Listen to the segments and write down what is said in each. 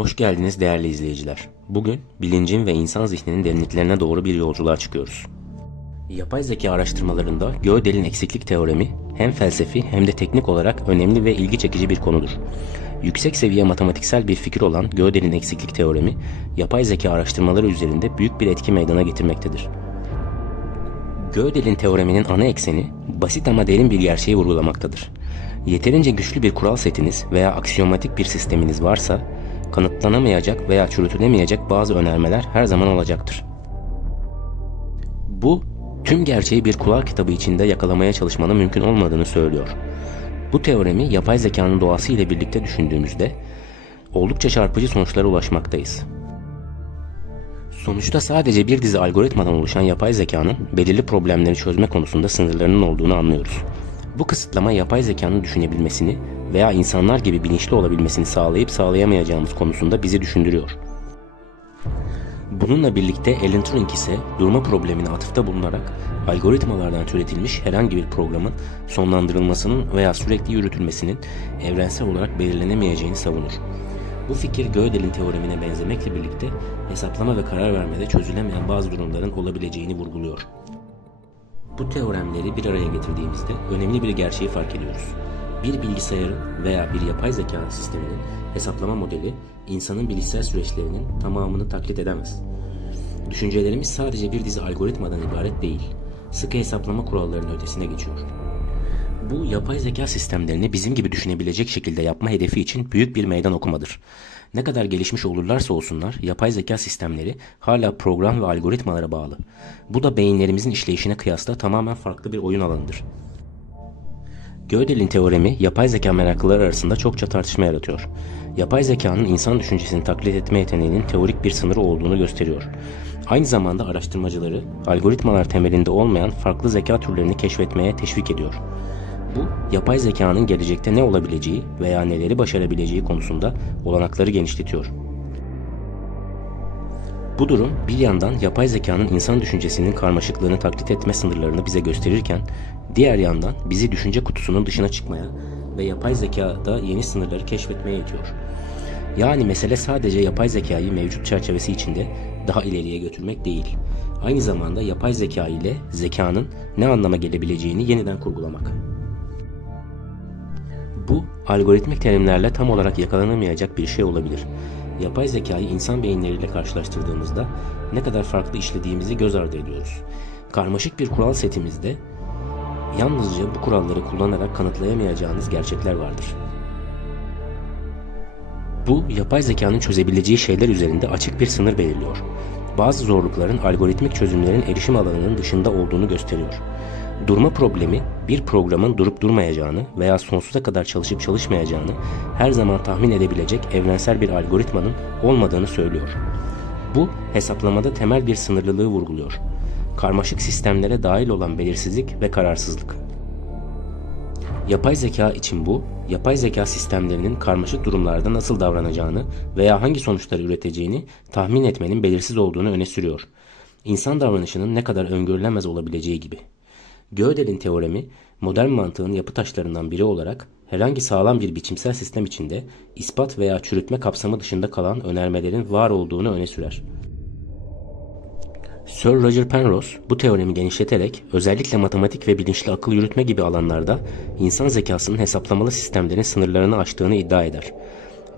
Hoş geldiniz değerli izleyiciler. Bugün bilincin ve insan zihninin derinliklerine doğru bir yolculuğa çıkıyoruz. Yapay zeka araştırmalarında Gödel'in eksiklik teoremi hem felsefi hem de teknik olarak önemli ve ilgi çekici bir konudur. Yüksek seviye matematiksel bir fikir olan Gödel'in eksiklik teoremi, yapay zeka araştırmaları üzerinde büyük bir etki meydana getirmektedir. Gödel'in teoreminin ana ekseni, basit ama derin bir gerçeği vurgulamaktadır. Yeterince güçlü bir kural setiniz veya aksiyomatik bir sisteminiz varsa, kanıtlanamayacak veya çürütülemeyecek bazı önermeler her zaman olacaktır. Bu, tüm gerçeği bir kural kitabı içinde yakalamaya çalışmanın mümkün olmadığını söylüyor. Bu teoremi yapay zekanın doğası ile birlikte düşündüğümüzde oldukça çarpıcı sonuçlara ulaşmaktayız. Sonuçta sadece bir dizi algoritmadan oluşan yapay zekanın belirli problemleri çözme konusunda sınırlarının olduğunu anlıyoruz. Bu kısıtlama yapay zekanın düşünebilmesini veya insanlar gibi bilinçli olabilmesini sağlayıp sağlayamayacağımız konusunda bizi düşündürüyor. Bununla birlikte Alan Turing ise durma problemine atıfta bulunarak algoritmalardan türetilmiş herhangi bir programın sonlandırılmasının veya sürekli yürütülmesinin evrensel olarak belirlenemeyeceğini savunur. Bu fikir Gödel'in teoremine benzemekle birlikte hesaplama ve karar vermede çözülemeyen bazı durumların olabileceğini vurguluyor. Bu teoremleri bir araya getirdiğimizde önemli bir gerçeği fark ediyoruz. Bir bilgisayarın veya bir yapay zeka sisteminin hesaplama modeli insanın bilişsel süreçlerinin tamamını taklit edemez. Düşüncelerimiz sadece bir dizi algoritmadan ibaret değil, sıkı hesaplama kurallarının ötesine geçiyor. Bu yapay zeka sistemlerini bizim gibi düşünebilecek şekilde yapma hedefi için büyük bir meydan okumadır. Ne kadar gelişmiş olurlarsa olsunlar, yapay zeka sistemleri hala program ve algoritmalara bağlı. Bu da beyinlerimizin işleyişine kıyasla tamamen farklı bir oyun alanıdır. Gödel'in teoremi yapay zeka meraklıları arasında çokça tartışma yaratıyor. Yapay zekanın insan düşüncesini taklit etme yeteneğinin teorik bir sınırı olduğunu gösteriyor. Aynı zamanda araştırmacıları algoritmalar temelinde olmayan farklı zeka türlerini keşfetmeye teşvik ediyor. Bu, yapay zekanın gelecekte ne olabileceği veya neleri başarabileceği konusunda olanakları genişletiyor. Bu durum bir yandan yapay zekanın insan düşüncesinin karmaşıklığını taklit etme sınırlarını bize gösterirken, diğer yandan bizi düşünce kutusunun dışına çıkmaya ve yapay zekada yeni sınırları keşfetmeye itiyor. Yani mesele sadece yapay zekayı mevcut çerçevesi içinde daha ileriye götürmek değil, aynı zamanda yapay zeka ile zekanın ne anlama gelebileceğini yeniden kurgulamak. Bu, algoritmik terimlerle tam olarak yakalanamayacak bir şey olabilir. Yapay zekayı insan beyinleriyle karşılaştırdığımızda ne kadar farklı işlediğimizi göz ardı ediyoruz. Karmaşık bir kural setimizde yalnızca bu kuralları kullanarak kanıtlayamayacağınız gerçekler vardır. Bu, yapay zekanın çözebileceği şeyler üzerinde açık bir sınır belirliyor. Bazı zorlukların algoritmik çözümlerin erişim alanının dışında olduğunu gösteriyor. Durma problemi, bir programın durup durmayacağını veya sonsuza kadar çalışıp çalışmayacağını her zaman tahmin edebilecek evrensel bir algoritmanın olmadığını söylüyor. Bu, hesaplamada temel bir sınırlılığı vurguluyor. Karmaşık sistemlere dahil olan belirsizlik ve kararsızlık. Yapay zeka için bu, yapay zeka sistemlerinin karmaşık durumlarda nasıl davranacağını veya hangi sonuçları üreteceğini tahmin etmenin belirsiz olduğunu öne sürüyor. İnsan davranışının ne kadar öngörülemez olabileceği gibi. Gödel'in teoremi, modern mantığın yapı taşlarından biri olarak herhangi sağlam bir biçimsel sistem içinde ispat veya çürütme kapsamı dışında kalan önermelerin var olduğunu öne sürer. Sir Roger Penrose bu teoremi genişleterek özellikle matematik ve bilinçli akıl yürütme gibi alanlarda insan zekasının hesaplamalı sistemlerin sınırlarını aştığını iddia eder.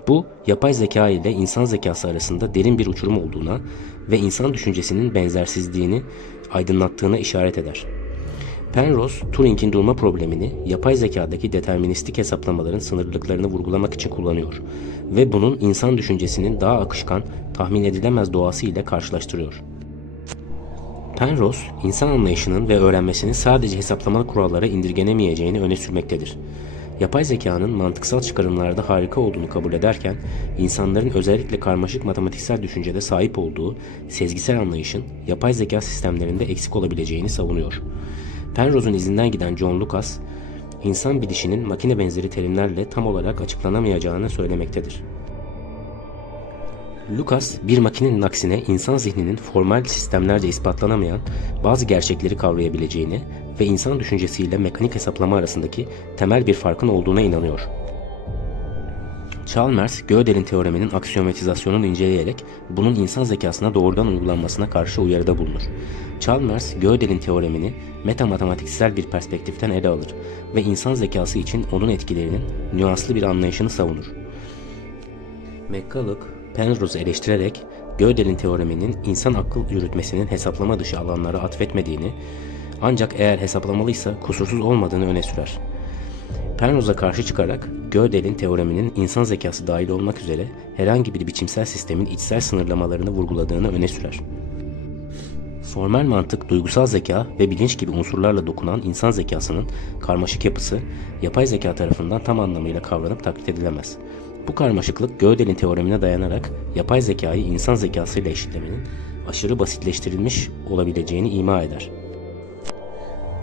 Bu, yapay zeka ile insan zekası arasında derin bir uçurum olduğuna ve insan düşüncesinin benzersizliğini aydınlattığına işaret eder. Penrose, Turing'in durma problemini yapay zekadaki deterministik hesaplamaların sınırlılıklarını vurgulamak için kullanıyor ve bunun insan düşüncesinin daha akışkan, tahmin edilemez doğası ile karşılaştırıyor. Penrose, insan anlayışının ve öğrenmesinin sadece hesaplamalı kurallara indirgenemeyeceğini öne sürmektedir. Yapay zekanın mantıksal çıkarımlarda harika olduğunu kabul ederken, insanların özellikle karmaşık matematiksel düşüncede sahip olduğu sezgisel anlayışın yapay zeka sistemlerinde eksik olabileceğini savunuyor. Penrose'un izinden giden John Lucas, insan bilişinin makine benzeri terimlerle tam olarak açıklanamayacağını söylemektedir. Lucas, bir makinenin aksine insan zihninin formal sistemlerce ispatlanamayan bazı gerçekleri kavrayabileceğini ve insan düşüncesiyle mekanik hesaplama arasındaki temel bir farkın olduğuna inanıyor. Chalmers, Gödel'in teoreminin aksiyomatizasyonunu inceleyerek bunun insan zekasına doğrudan uygulanmasına karşı uyarıda bulunur. Chalmers, Gödel'in teoremini metamatematiksel bir perspektiften ele alır ve insan zekası için onun etkilerinin nüanslı bir anlayışını savunur. McCulloch, Penrose'u eleştirerek Gödel'in teoreminin insan akıl yürütmesinin hesaplama dışı alanlara atfetmediğini, ancak eğer hesaplamalıysa kusursuz olmadığını öne sürer. Penrose'a karşı çıkarak Gödel'in teoreminin insan zekası dahil olmak üzere herhangi bir biçimsel sistemin içsel sınırlamalarını vurguladığını öne sürer. Formal mantık, duygusal zeka ve bilinç gibi unsurlarla dokunan insan zekasının karmaşık yapısı, yapay zeka tarafından tam anlamıyla kavranıp taklit edilemez. Bu karmaşıklık Gödel'in teoremine dayanarak yapay zekayı insan zekasıyla eşitlemenin aşırı basitleştirilmiş olabileceğini ima eder.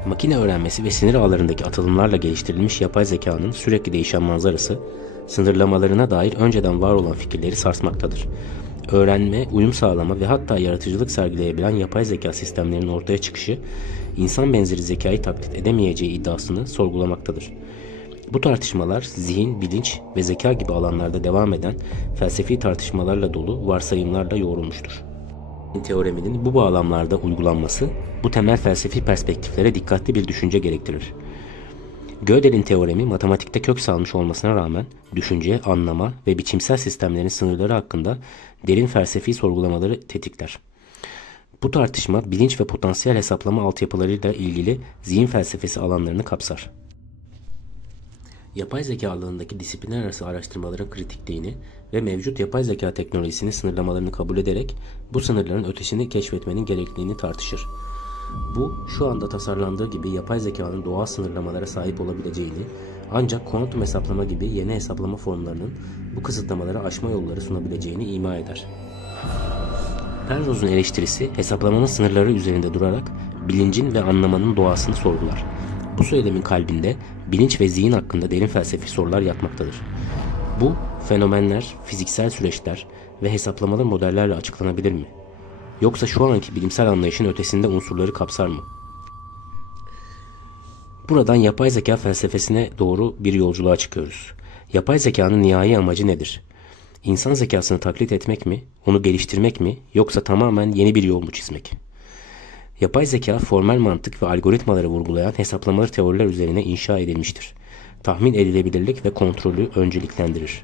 Makine öğrenmesi ve sinir ağlarındaki atılımlarla geliştirilmiş yapay zekanın sürekli değişen manzarası, sınırlamalarına dair önceden var olan fikirleri sarsmaktadır. Öğrenme, uyum sağlama ve hatta yaratıcılık sergileyebilen yapay zeka sistemlerinin ortaya çıkışı, insan benzeri zekayı taklit edemeyeceği iddiasını sorgulamaktadır. Bu tartışmalar zihin, bilinç ve zeka gibi alanlarda devam eden felsefi tartışmalarla dolu varsayımlarla yoğrulmuştur. Teoreminin bu bağlamlarda uygulanması, bu temel felsefi perspektiflere dikkatli bir düşünce gerektirir. Gödel'in teoremi matematikte kök salmış olmasına rağmen düşünce, anlama ve biçimsel sistemlerin sınırları hakkında derin felsefi sorgulamaları tetikler. Bu tartışma bilinç ve potansiyel hesaplama altyapılarıyla ilgili zihin felsefesi alanlarını kapsar. Yapay zeka alanındaki disiplinler arası araştırmaların kritikliğini ve mevcut yapay zeka teknolojisinin sınırlamalarını kabul ederek bu sınırların ötesini keşfetmenin gerekliliğini tartışır. Bu, şu anda tasarlandığı gibi yapay zekanın doğal sınırlamalara sahip olabileceğini, ancak kuantum hesaplama gibi yeni hesaplama formlarının bu kısıtlamaları aşma yolları sunabileceğini ima eder. Penrose'un eleştirisi, hesaplamanın sınırları üzerinde durarak bilincin ve anlamanın doğasını sorgular. Bu söylemin kalbinde bilinç ve zihin hakkında derin felsefi sorular yatmaktadır. Bu fenomenler, fiziksel süreçler ve hesaplamalı modellerle açıklanabilir mi? Yoksa şu anki bilimsel anlayışın ötesinde unsurları kapsar mı? Buradan yapay zeka felsefesine doğru bir yolculuğa çıkıyoruz. Yapay zekanın nihai amacı nedir? İnsan zekasını taklit etmek mi, onu geliştirmek mi, yoksa tamamen yeni bir yol mu çizmek? Yapay zeka, formal mantık ve algoritmaları vurgulayan hesaplamalı teoriler üzerine inşa edilmiştir. Tahmin edilebilirlik ve kontrolü önceliklendirir.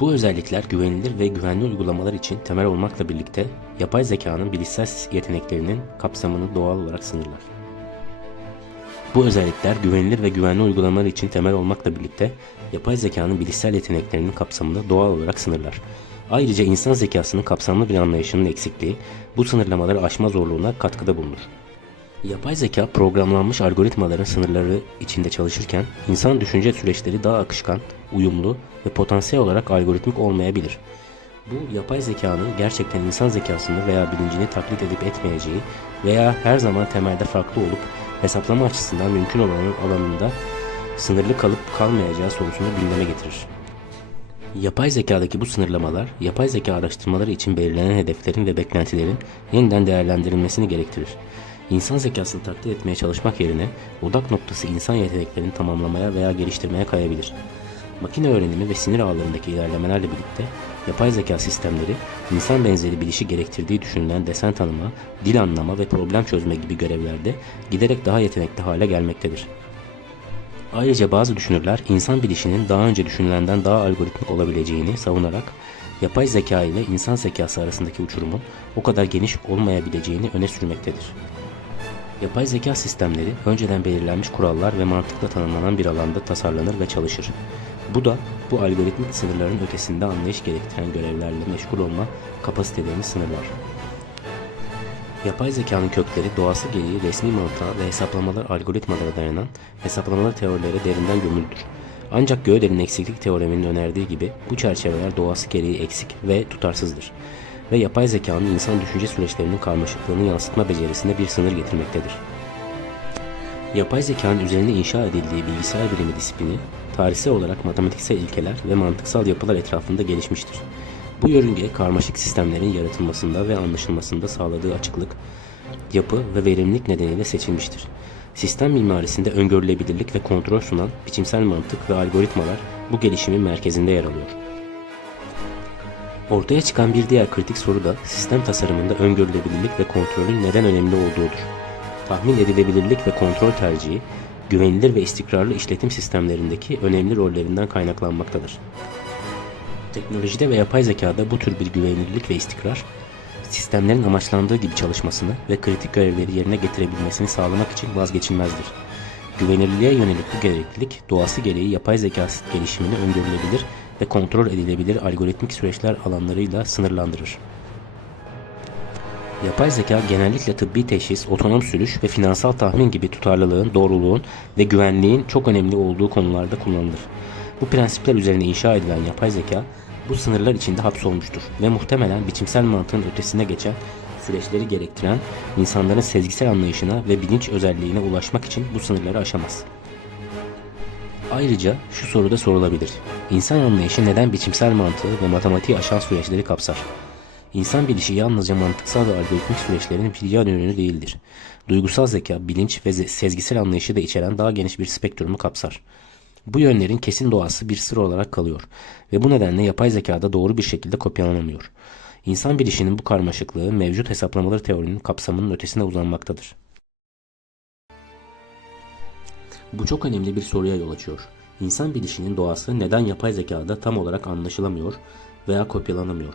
Bu özellikler güvenilir ve güvenli uygulamalar için temel olmakla birlikte yapay zekanın bilişsel yeteneklerinin kapsamını doğal olarak sınırlar. Bu özellikler güvenilir ve güvenli uygulamalar için temel olmakla birlikte yapay zekanın bilişsel yeteneklerinin kapsamını doğal olarak sınırlar. Ayrıca insan zekasının kapsamlı bir anlayışının eksikliği bu sınırlamaları aşma zorluğuna katkıda bulunur. Yapay zeka programlanmış algoritmaların sınırları içinde çalışırken insan düşünce süreçleri daha akışkan, uyumlu ve potansiyel olarak algoritmik olmayabilir. Bu yapay zekanın gerçekten insan zekasını veya bilincini taklit edip etmeyeceği veya her zaman temelde farklı olup hesaplama açısından mümkün olanın alanında sınırlı kalıp kalmayacağı sorusunu gündeme getirir. Yapay zekadaki bu sınırlamalar, yapay zeka araştırmaları için belirlenen hedeflerin ve beklentilerin yeniden değerlendirilmesini gerektirir. İnsan zekasını taklit etmeye çalışmak yerine odak noktası insan yeteneklerini tamamlamaya veya geliştirmeye kayabilir. Makine öğrenimi ve sinir ağlarındaki ilerlemelerle birlikte yapay zeka sistemleri insan benzeri bilişi gerektirdiği düşünülen desen tanıma, dil anlama ve problem çözme gibi görevlerde giderek daha yetenekli hale gelmektedir. Ayrıca bazı düşünürler insan bilişinin daha önce düşünülenden daha algoritmik olabileceğini savunarak yapay zeka ile insan zekası arasındaki uçurumun o kadar geniş olmayabileceğini öne sürmektedir. Yapay zeka sistemleri önceden belirlenmiş kurallar ve mantıkla tanımlanan bir alanda tasarlanır ve çalışır. Bu da bu algoritmik sınırların ötesinde anlayış gerektiren görevlerle meşgul olma kapasitelerini sınırlar. Yapay zekanın kökleri doğası gereği resmi mantığa ve hesaplamalar algoritmalara dayanan hesaplamalı teorilere derinden gömüldür. Ancak Gödel'in eksiklik teoreminin önerdiği gibi bu çerçeveler doğası gereği eksik ve tutarsızdır ve yapay zekanın insan düşünce süreçlerinin karmaşıklığını yansıtma becerisine bir sınır getirmektedir. Yapay zekanın üzerine inşa edildiği bilgisayar bilimi disiplini, tarihsel olarak matematiksel ilkeler ve mantıksal yapılar etrafında gelişmiştir. Bu yörünge karmaşık sistemlerin yaratılmasında ve anlaşılmasında sağladığı açıklık, yapı ve verimlilik nedeniyle seçilmiştir. Sistem mimarisinde öngörülebilirlik ve kontrol sunan biçimsel mantık ve algoritmalar bu gelişimin merkezinde yer alıyor. Ortaya çıkan bir diğer kritik soru da sistem tasarımında öngörülebilirlik ve kontrolün neden önemli olduğudur. Tahmin edilebilirlik ve kontrol tercihi, güvenilir ve istikrarlı işletim sistemlerindeki önemli rollerinden kaynaklanmaktadır. Teknolojide ve yapay zekada bu tür bir güvenilirlik ve istikrar, sistemlerin amaçlandığı gibi çalışmasını ve kritik görevleri yerine getirebilmesini sağlamak için vazgeçilmezdir. Güvenilirliğe yönelik bu gereklilik, doğası gereği yapay zeka gelişimini öngörülebilir ve kontrol edilebilir algoritmik süreçler alanlarıyla sınırlandırır. Yapay zeka genellikle tıbbi teşhis, otonom sürüş ve finansal tahmin gibi tutarlılığın, doğruluğun ve güvenliğin çok önemli olduğu konularda kullanılır. Bu prensipler üzerine inşa edilen yapay zeka, bu sınırlar içinde hapsolmuştur ve muhtemelen biçimsel mantığın ötesine geçen süreçleri gerektiren insanların sezgisel anlayışına ve bilinç özelliğine ulaşmak için bu sınırları aşamaz. Ayrıca şu soru da sorulabilir. İnsan anlayışı neden biçimsel mantığı ve matematiği aşan süreçleri kapsar? İnsan bilişi yalnızca mantıksal ve algoritmik süreçlerin bir yan ürünü değildir. Duygusal zeka, bilinç ve sezgisel anlayışı da içeren daha geniş bir spektrumu kapsar. Bu yönlerin kesin doğası bir sır olarak kalıyor ve bu nedenle yapay zekada doğru bir şekilde kopyalanamıyor. İnsan bilişinin bu karmaşıklığı mevcut hesaplamaları teorinin kapsamının ötesine uzanmaktadır. Bu çok önemli bir soruya yol açıyor. İnsan bilişinin doğası neden yapay zekada tam olarak anlaşılamıyor veya kopyalanamıyor?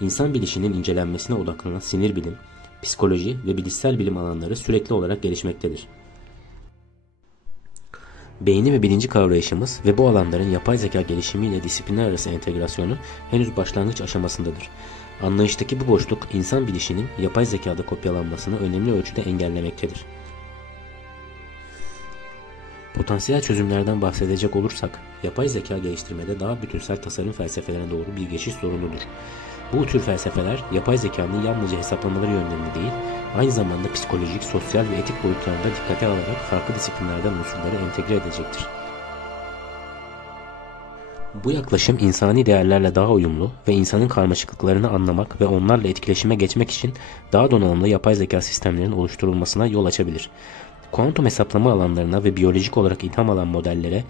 İnsan bilişinin incelenmesine odaklanan sinir bilim, psikoloji ve bilişsel bilim alanları sürekli olarak gelişmektedir. Beyni ve bilinci kavrayışımız ve bu alanların yapay zeka gelişimiyle disiplinler arası entegrasyonu henüz başlangıç aşamasındadır. Anlayıştaki bu boşluk insan bilişinin yapay zekada kopyalanmasını önemli ölçüde engellemektedir. Potansiyel çözümlerden bahsedecek olursak, yapay zeka geliştirmede daha bütünsel tasarım felsefelerine doğru bir geçiş zorunludur. Bu tür felsefeler, yapay zekanın yalnızca hesaplamaları yönlerinde değil, aynı zamanda psikolojik, sosyal ve etik boyutlarında dikkate alarak farklı disiplinlerden unsurları entegre edecektir. Bu yaklaşım insani değerlerle daha uyumlu ve insanın karmaşıklıklarını anlamak ve onlarla etkileşime geçmek için daha donanımlı yapay zeka sistemlerinin oluşturulmasına yol açabilir. Kuantum hesaplama alanlarına ve biyolojik olarak ilham alan modellere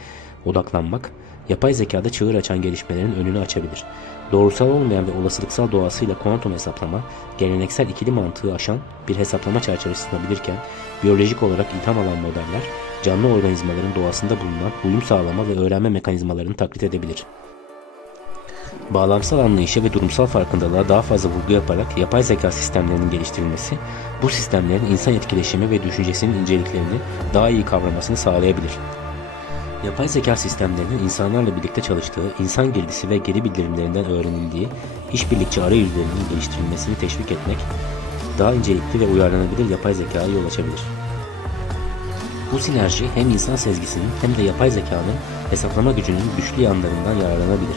odaklanmak, yapay zekada çığır açan gelişmelerin önünü açabilir. Doğrusal olmayan ve olasılıksal doğasıyla kuantum hesaplama, geleneksel ikili mantığı aşan bir hesaplama çerçevesi sunabilirken, biyolojik olarak ilham alan modeller, canlı organizmaların doğasında bulunan uyum sağlama ve öğrenme mekanizmalarını taklit edebilir. Bağlamsal anlayışa ve durumsal farkındalığa daha fazla vurgu yaparak yapay zeka sistemlerinin geliştirilmesi, bu sistemlerin insan etkileşimi ve düşüncesinin inceliklerini daha iyi kavramasını sağlayabilir. Yapay zeka sistemlerinin insanlarla birlikte çalıştığı, insan girdisi ve geri bildirimlerinden öğrenildiği işbirlikçi arayüzlerinin geliştirilmesini teşvik etmek, daha incelikli ve uyarlanabilir yapay zekaya yol açabilir. Bu sinerji hem insan sezgisinin hem de yapay zekanın hesaplama gücünün güçlü yanlarından yararlanabilir.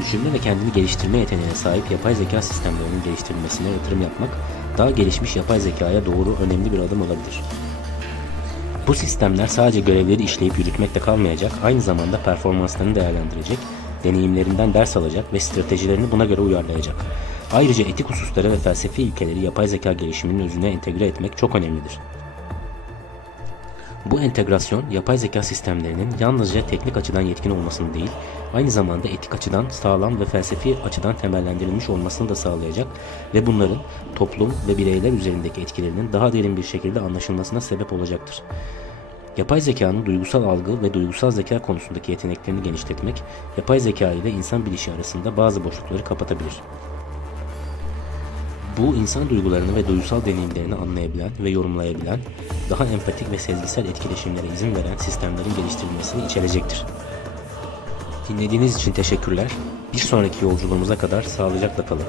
Düşünme ve kendini geliştirme yeteneğine sahip yapay zeka sistemlerinin geliştirilmesine yatırım yapmak, daha gelişmiş yapay zekaya doğru önemli bir adım olabilir. Bu sistemler sadece görevleri işleyip yürütmekte kalmayacak, aynı zamanda performanslarını değerlendirecek, deneyimlerinden ders alacak ve stratejilerini buna göre uyarlayacak. Ayrıca etik hususları ve felsefi ilkeleri yapay zeka gelişiminin özüne entegre etmek çok önemlidir. Bu entegrasyon, yapay zeka sistemlerinin yalnızca teknik açıdan yetkin olmasını değil, aynı zamanda etik açıdan sağlam ve felsefi açıdan temellendirilmiş olmasını da sağlayacak ve bunların toplum ve bireyler üzerindeki etkilerinin daha derin bir şekilde anlaşılmasına sebep olacaktır. Yapay zekanın duygusal algı ve duygusal zeka konusundaki yeteneklerini genişletmek, yapay zeka ile insan bilişi arasında bazı boşlukları kapatabilir. Bu, insan duygularını ve duygusal deneyimlerini anlayabilen ve yorumlayabilen, daha empatik ve sezgisel etkileşimlere izin veren sistemlerin geliştirilmesini içerecektir. Dinlediğiniz için teşekkürler. Bir sonraki yolculuğumuza kadar sağlıcakla kalın.